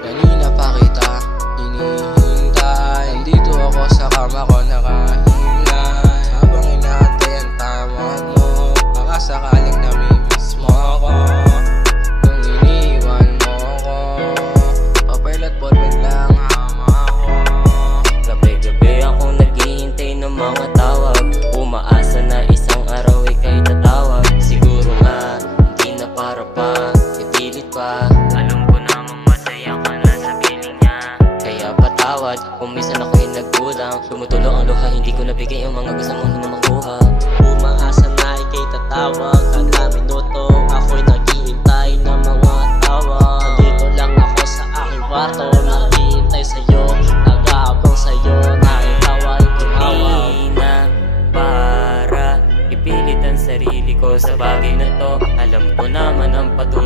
Kanina pa kita hinihintay, nandito ako sa kama ko nakahilay, habang inaantay ang tawag mo. Baka sakaling namimiss mo ako, kung iniwan mo ako, papel at ballpen lang hama ko. Gabi-gabi akong naghihintay ng mga tawag, umaasa na isang araw ika'y tatawag. Siguro nga, hindi na para pa, ipilit pa. Alam ko namang masaya ka na sa piling niya, kaya patawad kung minsan ako'y nagkulang. Tumutulong ang luha, hindi ko nabigay ang mga gusto mong makuha. Umaasa na ika'y tatawag, kada minuto ako'y naghihintay ng mga tawag. Dito lang ako sa aking kwarto, naghihintay sa'yo, nag-aabang sa'yo, na ikaw ay tumawag. Hindi na para ipilit ang sarili ko sa bagay na to. Alam ko naman ang patuloy